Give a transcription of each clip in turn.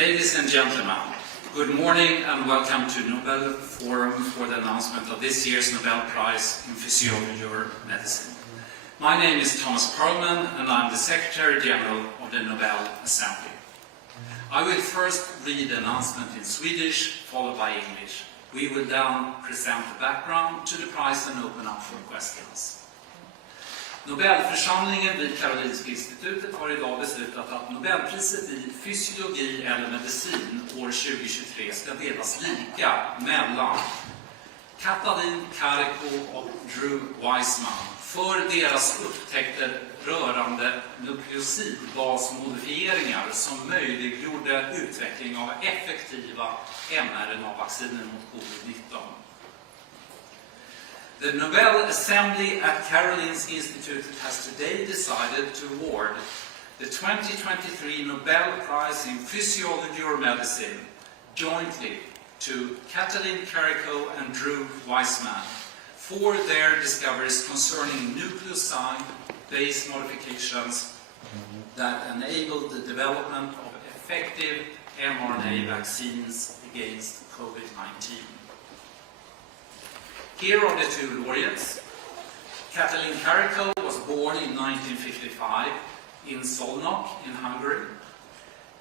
Ladies and gentlemen, good morning and welcome to Nobel Forum for the announcement of this year's Nobel Prize in Physiology or Medicine. My name is Thomas Perlman and I'm the Secretary General of the Nobel Assembly. I will first read the announcement in Swedish, followed by English. We will then present the background to the prize and open up for questions. Nobelförsamlingen vid Karolinska institutet har idag beslutat att Nobelpriset i fysiologi eller medicin år 2023 ska delas lika mellan Katalin, Kariko och Weissman för deras upptäckter rörande nukleosidbasmodifieringar som möjliggjorde utveckling av effektiva mRNA-vacciner mot covid-19. The Nobel Assembly at Karolinska Institute has today decided to award the 2023 Nobel Prize in Physiology or Medicine jointly to Katalin, Kariko and Weissman for their discoveries concerning nucleoside base modifications that enabled the development of effective mRNA vaccines against COVID-19. Here are the two laureates. Katalin Kariko was born in 1955 in Szolnok in Hungary.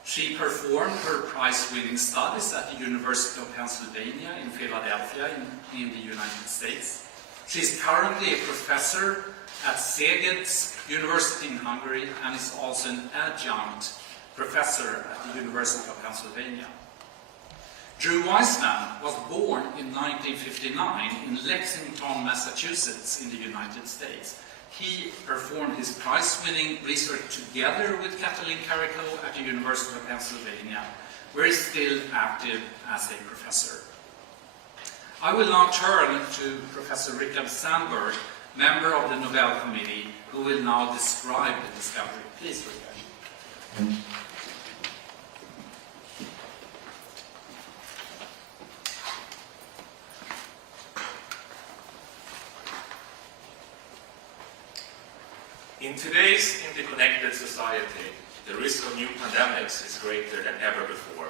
She performed her prize-winning studies at the University of Pennsylvania in Philadelphia in the United States. She is currently a professor at Szeged's University in Hungary and is also an adjunct professor at the University of Pennsylvania. Weissman was born in 1959 in Lexington, Massachusetts in the United States. He performed his prize-winning research together with Katalin Kariko at the University of Pennsylvania, where he is still active as a professor. I will now turn to Professor Richard Sandberg, member of the Nobel Committee, who will now describe the discovery. Please, Richard. In today's interconnected society, the risk of new pandemics is greater than ever before.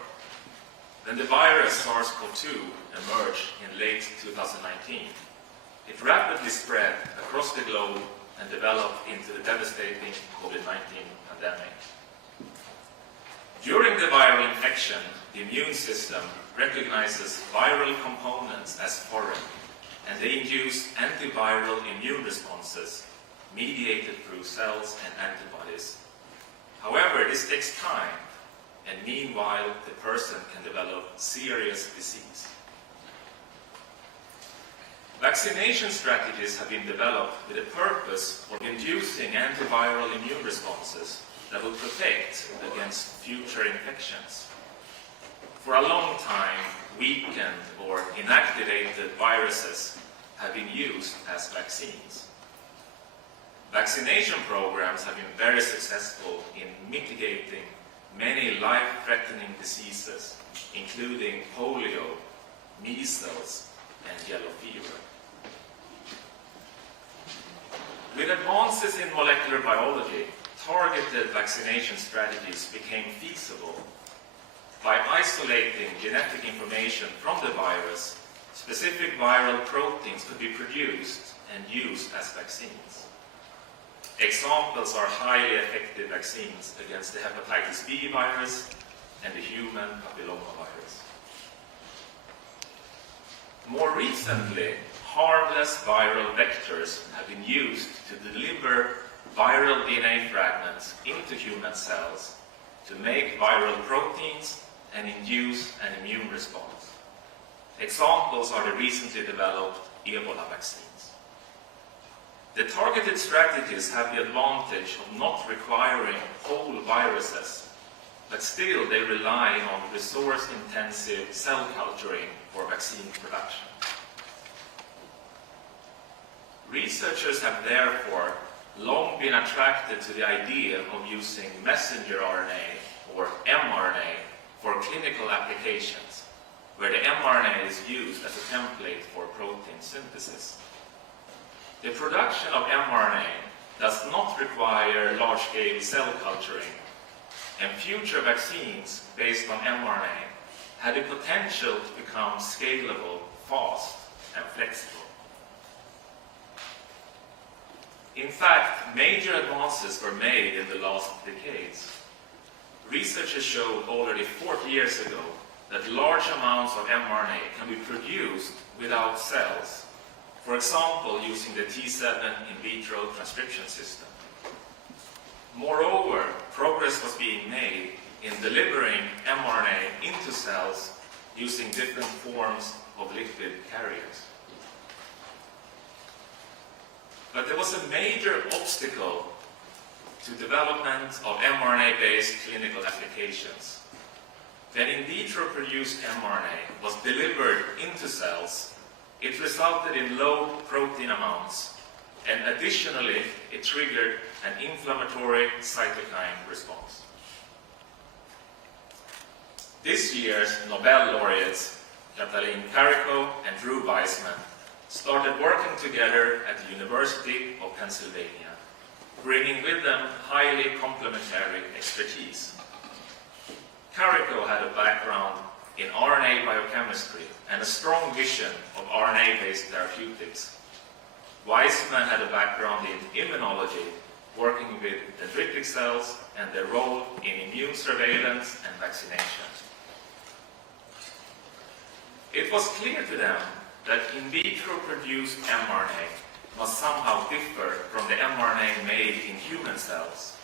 When the virus SARS-CoV-2 emerged in late 2019, it rapidly spread across the globe and developed into the devastating COVID-19 pandemic. During the viral infection, the immune system recognizes viral components as foreign, and they induce antiviral immune responses mediated through cells and antibodies. However, this takes time, and meanwhile the person can develop serious disease. Vaccination strategies have been developed with the purpose of inducing antiviral immune responses that will protect against future infections. For a long time, weakened or inactivated viruses have been used as vaccines. Vaccination programs have been very successful in mitigating many life-threatening diseases, including polio, measles, and yellow fever. With advances in molecular biology, targeted vaccination strategies became feasible. By isolating genetic information from the virus, specific viral proteins could be produced and used as vaccines. Examples are highly effective vaccines against the hepatitis B virus and the human papillomavirus. More recently, harmless viral vectors have been used to deliver viral DNA fragments into human cells to make viral proteins and induce an immune response. Examples are the recently developed Ebola vaccines. The targeted strategies have the advantage of not requiring whole viruses, but still they rely on resource-intensive cell culturing for vaccine production. Researchers have therefore long been attracted to the idea of using messenger RNA or mRNA for clinical applications, where the mRNA is used as a template for protein synthesis. The production of mRNA does not require large-scale cell culturing, and future vaccines based on mRNA had the potential to become scalable, fast, and flexible. In fact, major advances were made in the last decades. Researchers showed already 40 years ago that large amounts of mRNA can be produced without cells, for example, using the T7 in vitro transcription system. Moreover, progress was being made in delivering mRNA into cells using different forms of lipid carriers. But there was a major obstacle to development of mRNA-based clinical applications. When in vitro produced mRNA was delivered into cells, it resulted in low protein amounts, and additionally, it triggered an inflammatory cytokine response. This year's Nobel laureates, Katalin, Kariko, and Weissman, started working together at the University of Pennsylvania, bringing with them highly complementary expertise. Kariko had a background in RNA biochemistry and a strong vision of RNA-based therapeutics. Weissman had a background in immunology, working with dendritic cells and their role in immune surveillance and vaccination. It was clear to them that in vitro produced mRNA must somehow differ from the mRNA made in human cells.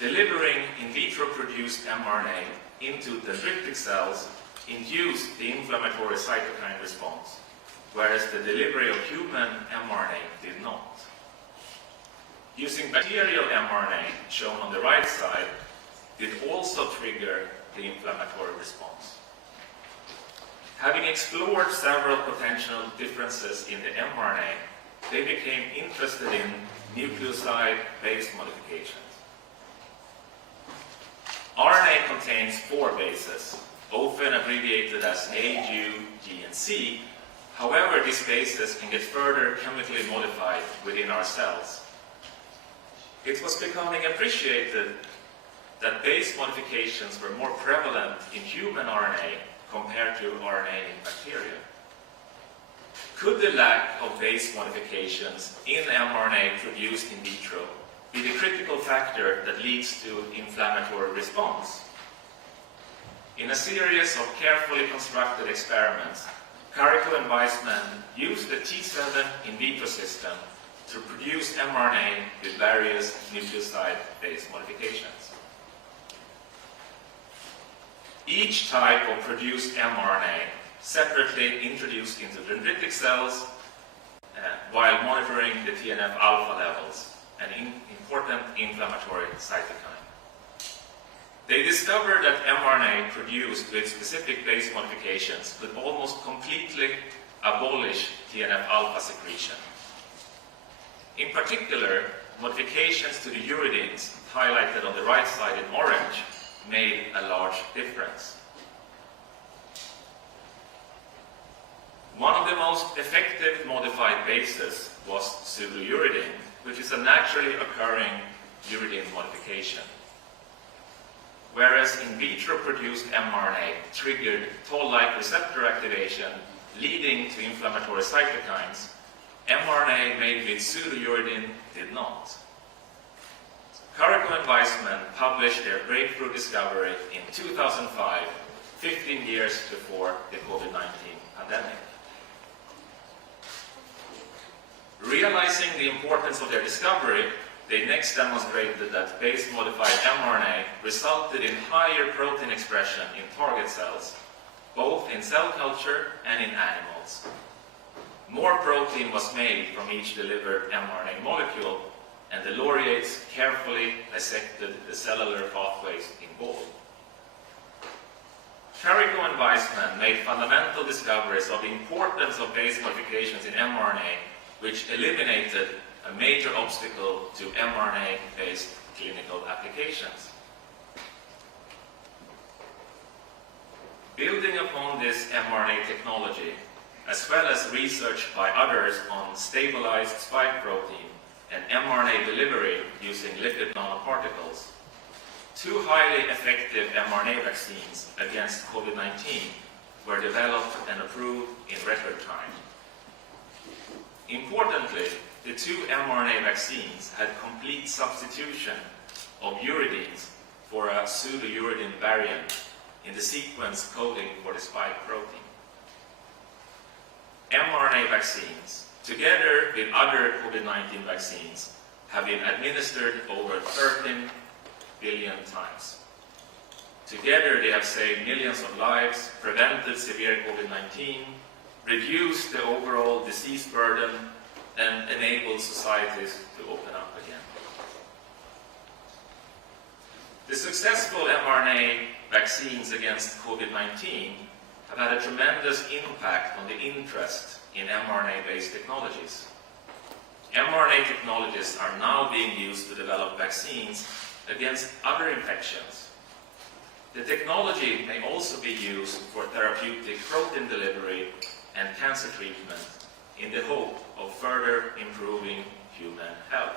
Delivering in vitro produced mRNA into dendritic cells induced the inflammatory cytokine response, whereas the delivery of human mRNA did not. Using bacterial mRNA, shown on the right side, did also trigger the inflammatory response. Having explored several potential differences in the mRNA, they became interested in nucleoside-based modifications. RNA contains 4 bases, often abbreviated as A, U, G, and C. However, these bases can get further chemically modified within our cells. It was becoming appreciated that base modifications were more prevalent in human RNA compared to RNA in bacteria. Could the lack of base modifications in mRNA produced in vitro be the critical factor that leads to inflammatory response? In a series of carefully constructed experiments, Kariko and Weissman used the T7 in vitro system to produce mRNA with various nucleoside-based modifications. Each type of produced mRNA separately introduced into dendritic cells while monitoring the TNF-alpha levels, an important inflammatory cytokine. They discovered that mRNA produced with specific base modifications could almost completely abolish TNF-alpha secretion. In particular, modifications to the uridines, highlighted on the right side in orange, made a large difference. One of the most effective modified bases was pseudouridine, which is a naturally occurring uridine modification. Whereas in vitro produced mRNA triggered toll-like receptor activation, leading to inflammatory cytokines, mRNA made with pseudouridine did not. Kariko and Weissman published their breakthrough discovery in 2005, 15 years before the COVID-19 pandemic. Realizing the importance of their discovery, they next demonstrated that base-modified mRNA resulted in higher protein expression in target cells, both in cell culture and in animals. More protein was made from each delivered mRNA molecule, and the laureates carefully dissected the cellular pathways involved. Kariko and Weissman made fundamental discoveries of the importance of base modifications in mRNA, which eliminated a major obstacle to mRNA-based clinical applications. Building upon this mRNA technology, as well as research by others on stabilized spike protein and mRNA delivery using lipid nanoparticles, 2 highly effective mRNA vaccines against COVID-19 were developed and approved in record time. Importantly, the 2 mRNA vaccines had complete substitution of uridines for a pseudouridine variant in the sequence coding for the spike protein. mRNA vaccines, together with other COVID-19 vaccines, have been administered over 13 billion times. Together, they have saved millions of lives, prevented severe COVID-19, reduced the overall disease burden, and enabled societies to open up again. The successful mRNA vaccines against COVID-19 have had a tremendous impact on the interest in mRNA-based technologies. mRNA technologies are now being used to develop vaccines against other infections. The technology may also be used for therapeutic protein delivery and cancer treatment in the hope of further improving human health.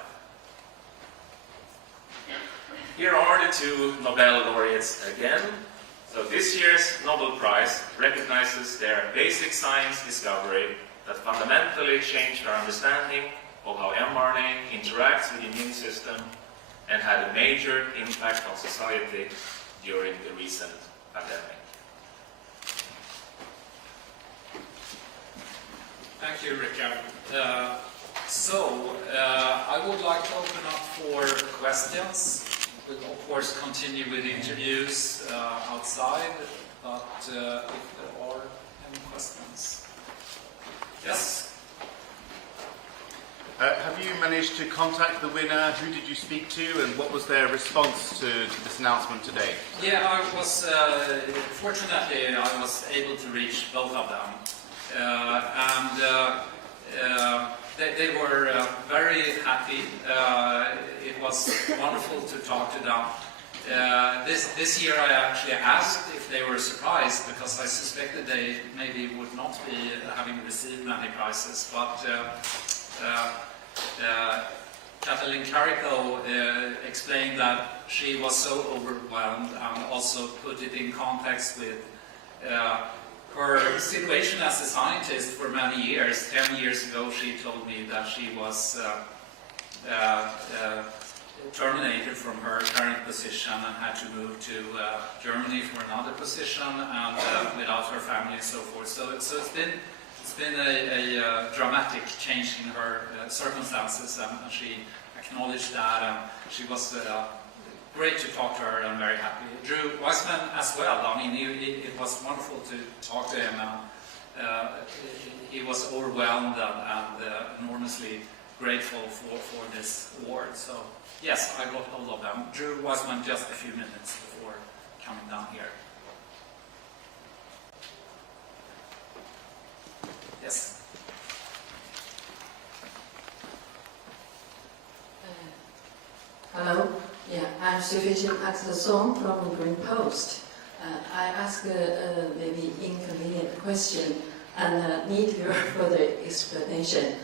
Here are the 2 Nobel laureates again. So this year's Nobel Prize recognizes their basic science discovery that fundamentally changed our understanding of how mRNA interacts with the immune system and had a major impact on society during the recent pandemic. Thank you, Richard. I would like to open up for questions. We'll, of course, continue with interviews outside, but if there are any questions. Yes? Have you managed to contact the winner? Who did you speak to, and what was their response to this announcement today? Yeah, I was, fortunately, I was able to reach both of them. They were very happy. It was wonderful to talk to them. This year I actually asked if they were surprised, because I suspected they maybe would not be having received many prizes. But Katalin Kariko explained that she was so overwhelmed, and also put it in context with her situation as a scientist for many years. 10 years ago she told me that she was terminated from her current position and had to move to Germany for another position, and without her family and so forth. So it's been a dramatic change in her circumstances, and she acknowledged that, and she was great to talk to her, and very happy. Drew Weissman as well. I mean, it was wonderful to talk to him, and he was overwhelmed and enormously grateful for this award. So yes, I got hold of them. Drew Weissman just a few minutes before coming down here. Yes. Hello. Yeah, I'm Sufficient Axel-Song from the Green Post. I ask a maybe inconvenient question and need your further explanation.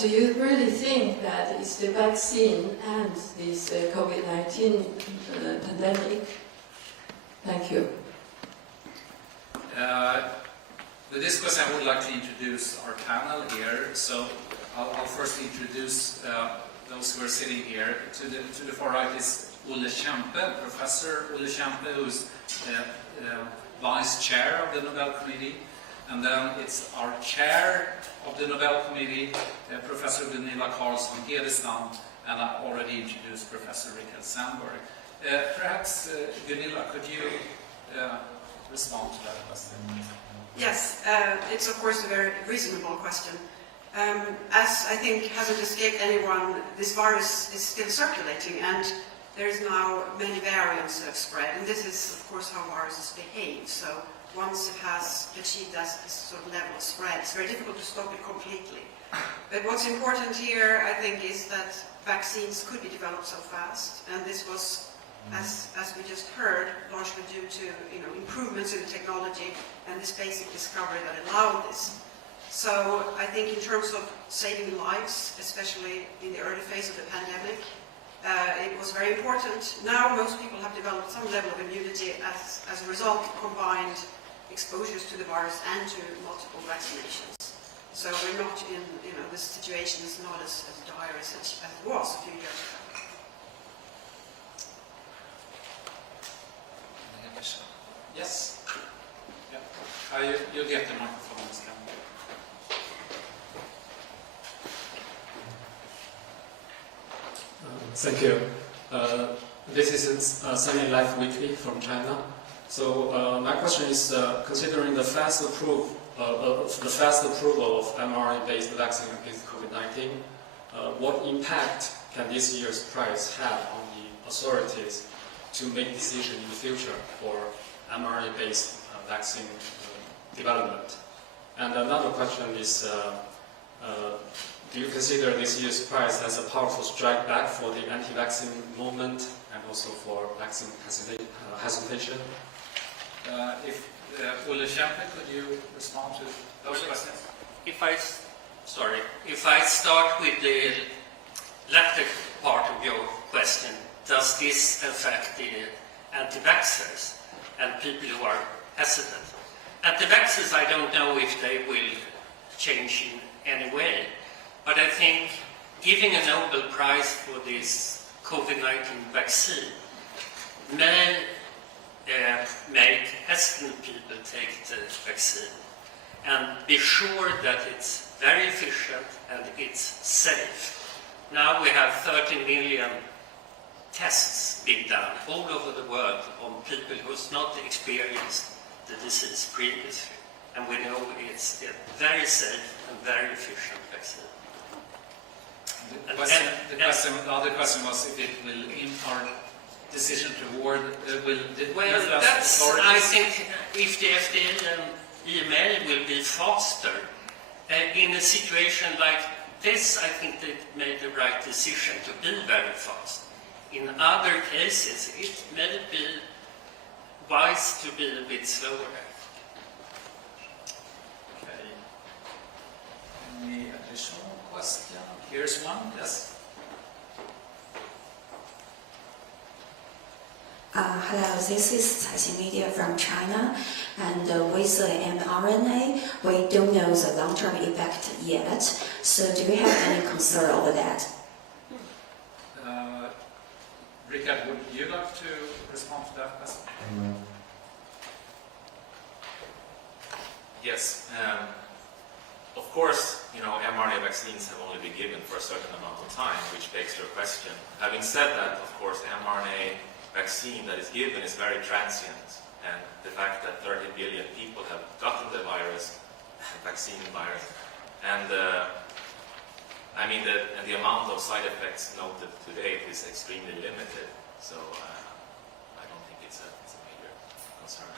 Do you really think that it's the vaccine and this COVID-19 pandemic? Thank you. With this question, I would like to introduce our panel here. So I'll first introduce those who are sitting here. To the far right is Olle Kempe, Professor Olle Kempe, who's Vice Chair of the Nobel Committee. And then it's our Chair of the Nobel Committee, Professor Gunilla Carlsson-Hedestam, and I already introduced Professor Richard Sandberg. Perhaps, Gunilla, could you respond to that question? Yes, it's of course a very reasonable question. As I think hasn't escaped anyone, this virus is still circulating, and there's now many variants that have spread, and this is of course how viruses behave. So once it has achieved that sort of level of spread, it's very difficult to stop it completely. But what's important here, I think, is that vaccines could be developed so fast, and this was, as we just heard, largely due to improvements in the technology and this basic discovery that allowed this. So I think in terms of saving lives, especially in the early phase of the pandemic, It was very important. Now most people have developed some level of immunity as a result of combined exposures to the virus and to multiple vaccinations. So we're not in, this situation is not as dire as it was a few years ago. Yes? Yeah. You'll get the microphone. Thank you. This is Sunny Life Weekly from China. So my question is, considering the fast approval of mRNA-based vaccine against COVID-19, what impact can this year's prize have on the authorities to make decisions in the future for mRNA-based vaccine development? And another question is, do you consider this year's prize as a powerful strike back for the anti-vaccine movement and also for vaccine hesitation? Olle Kempe, could you respond to those questions? If I start with the latter part of your question, does this affect the anti-vaxxers and people who are hesitant? Anti-vaxxers, I don't know if they will change in any way, but I think giving a Nobel Prize for this COVID-19 vaccine may make hesitant people take the vaccine and be sure that it's very efficient and it's safe. Now we have 30 million tests being done all over the world on people who's not experienced the disease previously, and we know it's a very safe and very efficient vaccine. The other question was if it will our decision toward I think if the FDA and EMA will be faster in a situation like this, I think they made the right decision to be very fast. In other cases, it may be wise to be a bit slower. Okay. Any additional question? Here's one. Yes. Hello, this is Caixin Media from China, and with the mRNA, we don't know the long-term effect yet. So, do we have any concern over that? Richard, would you like to respond to that question? Yes. Of course, mRNA vaccines have only been given for a certain amount of time, which begs your question. Having said that, of course, the mRNA vaccine that is given is very transient, and the fact that 30 billion people have gotten the virus, vaccine virus, and the amount of side effects noted to date is extremely limited. So I don't think it's a major concern.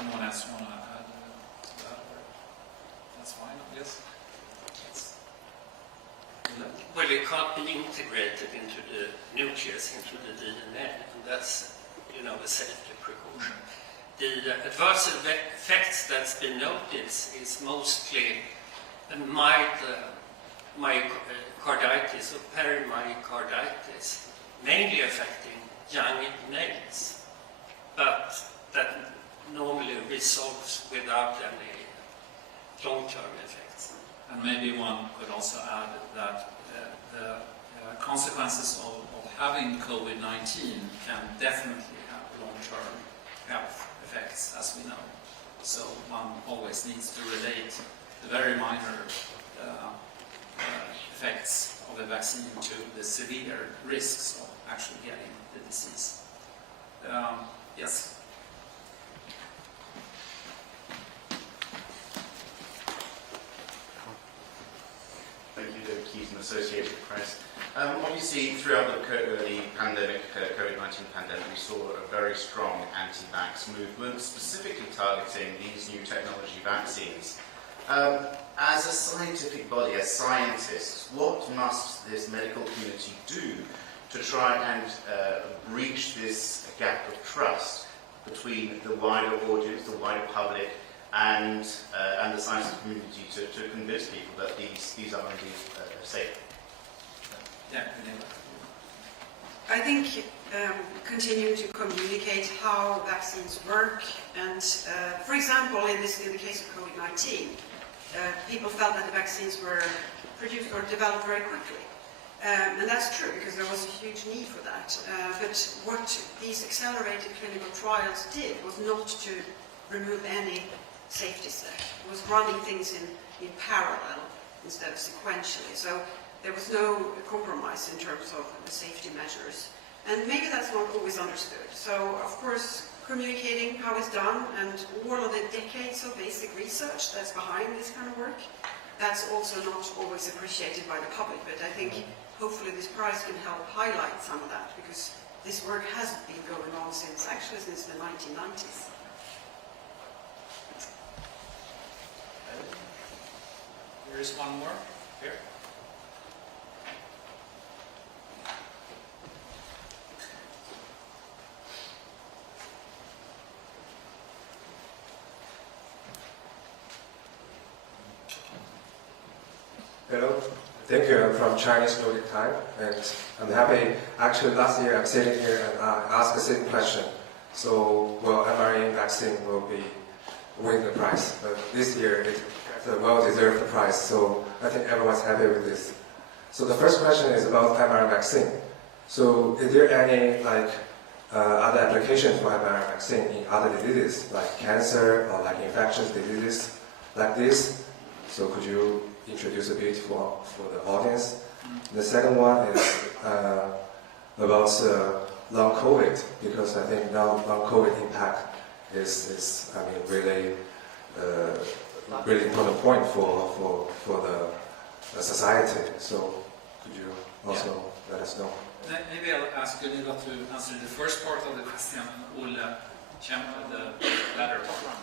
Anyone else want to add that? That's fine. Yes. Well, it can't be integrated into the nucleus, into the DNA, and that's, a safety precaution. The adverse effects that's been noticed is mostly mild myocarditis or perimyocarditis, mainly affecting young males, but that normally resolves without any long-term effects. And maybe one could also add that the consequences of having COVID-19 can definitely have long-term health effects, as we know. So one always needs to relate the very minor effects of the vaccine to the severe risks of actually getting the disease. Yes. Thank you, David Keaton, Associated Press. Obviously, throughout the pandemic, COVID-19 pandemic, we saw a very strong anti-vax movement, specifically targeting these new technology vaccines. As a scientific body, as scientists, what must this medical community do to try and breach this gap of trust between the wider audience, the wider public, and the scientific community to convince people that these are indeed safe? Yeah. I think continue to communicate how vaccines work, and for example, in the case of COVID-19, people felt that the vaccines were produced or developed very quickly. And that's true, because there was a huge need for that. But what these accelerated clinical trials did was not to remove any safety step. It was running things in parallel instead of sequentially. So there was no compromise in terms of the safety measures. And maybe that's not always understood. So, of course, communicating how it's done and all of the decades of basic research that's behind this kind of work, that's also not always appreciated by the public. But I think hopefully this prize can help highlight some of that, because this work has been going on since the 1990s. There is one more here. Hello, thank you. I'm from Chinese Nordic Time, and I'm happy. Actually, last year I'm sitting here and I asked the same question. So, well, mRNA vaccine will win the prize, but this year it gets a well-deserved prize. So I think everyone's happy with this. So the first question is about mRNA vaccine. So, is there any other applications for mRNA vaccine in other diseases like cancer or like infectious diseases like this? So, could you introduce a bit for the audience? The second one is about long COVID, because I think now long COVID impact is really important point for the society. So could you also let us know? Maybe I'll ask Gunilla to answer the first part of the question, and Olle the latter part.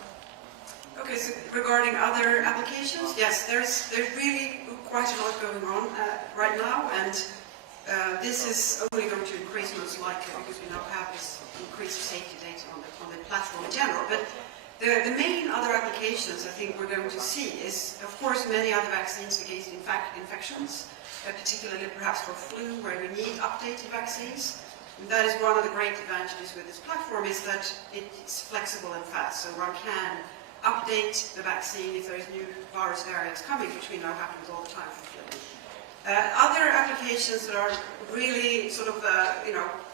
Okay, so regarding other applications, yes, there's really quite a lot going on right now, and this is only going to increase most likely because we now have this increased safety data on the platform in general. But the main other applications I think we're going to see is, of course, many other vaccines against infections, particularly perhaps for flu, where we need updated vaccines. And that is one of the great advantages with this platform, is that it's flexible and fast, so one can update the vaccine if there's new virus variants coming, which we know happens all the time for flu. Other applications that are really sort of,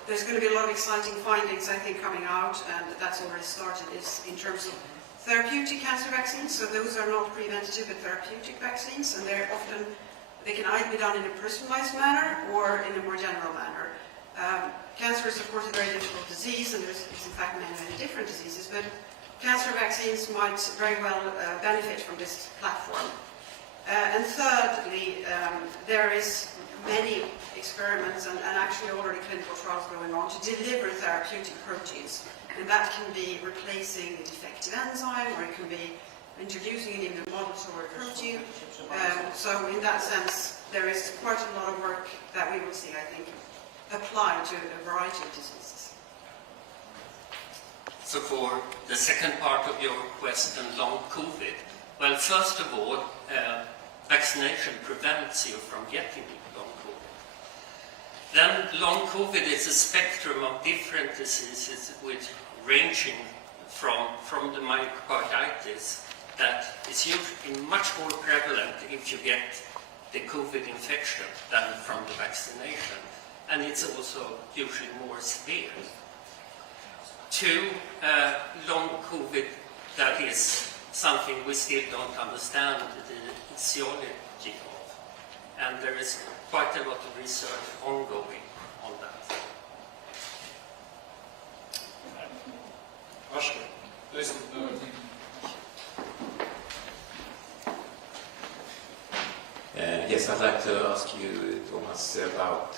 there's going to be a lot of exciting findings, I think, coming out, and that's already started, is in terms of therapeutic cancer vaccines. So those are not preventative but therapeutic vaccines, and they can either be done in a personalized manner or in a more general manner. Cancer is, of course, a very difficult disease, and there's in fact many different diseases, but cancer vaccines might very well benefit from this platform. And thirdly, there is many experiments and actually already clinical trials going on to deliver therapeutic proteins. And that can be replacing a defective enzyme, or it can be introducing an immunomodulatory protein. So in that sense, there is quite a lot of work that we will see, I think, applied to a variety of diseases. So for the second part of your question, long COVID, well, first of all, vaccination prevents you from getting long COVID. Then long COVID is a spectrum of different diseases ranging from the myocarditis that is usually much more prevalent if you get the COVID infection than from the vaccination. And it's also usually more severe. Two, long COVID, that is something we still don't understand the etiology of. And there is quite a lot of research ongoing on that. Yes, I'd like to ask you, Thomas, about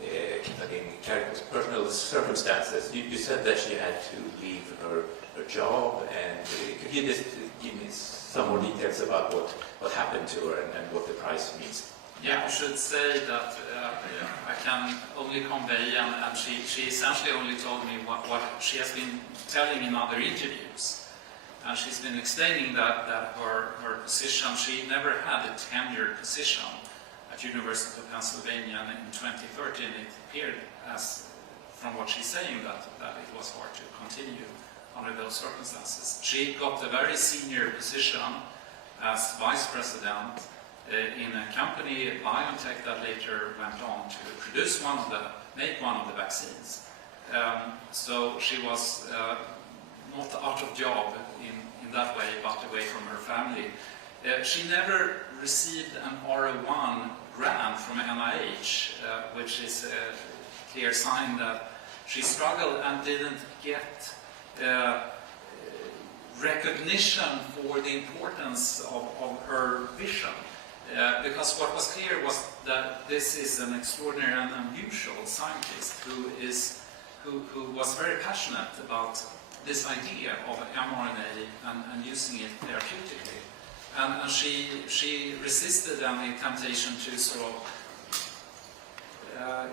Katalin, Kariko's personal circumstances. You said that she had to leave her job, and could you just give me some more details about what happened to her and what the prize means? Yeah, I should say that I can only convey, and she essentially only told me what she has been telling in other interviews. And she's been explaining that her position, she never had a tenured position. at University of Pennsylvania, and in 2013 it appeared as, from what she's saying, that it was hard to continue under those circumstances. She got a very senior position as vice president in a company, BioNTech, that later went on to make one of the vaccines. So she was not out of job in that way, but away from her family. She never received an R01 grant from NIH, which is a clear sign that she struggled and didn't get recognition for the importance of her vision. Because what was clear was that this is an extraordinary and unusual scientist who was very passionate about this idea of mRNA and using it therapeutically. And she resisted any temptation to sort of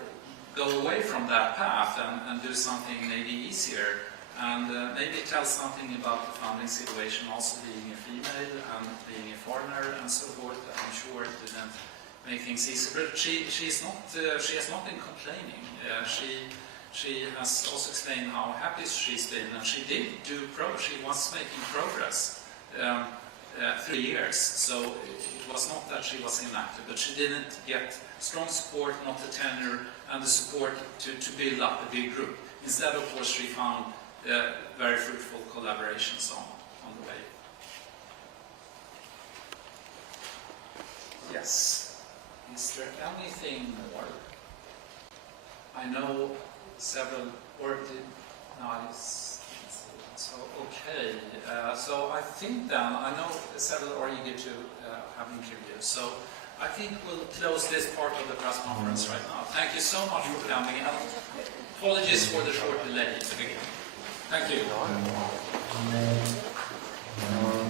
go away from that path and do something maybe easier, and maybe tell something about the funding situation, also being a female and being a foreigner and so forth. I'm sure it didn't make things easier, but she has not been complaining. She has also explained how happy she's been, and she was making progress 3 years, so it was not that she was inactive, but she didn't get strong support, not the tenure and the support to build up a big group. Instead, of course, she found very fruitful collaborations on the way. Yes. Is there anything more? I know several so okay. So I think then, I know several are eager to have interviews. So I think we'll close this part of the press conference right now. Thank you so much for coming, and apologies for the short delay at the beginning. Thank you.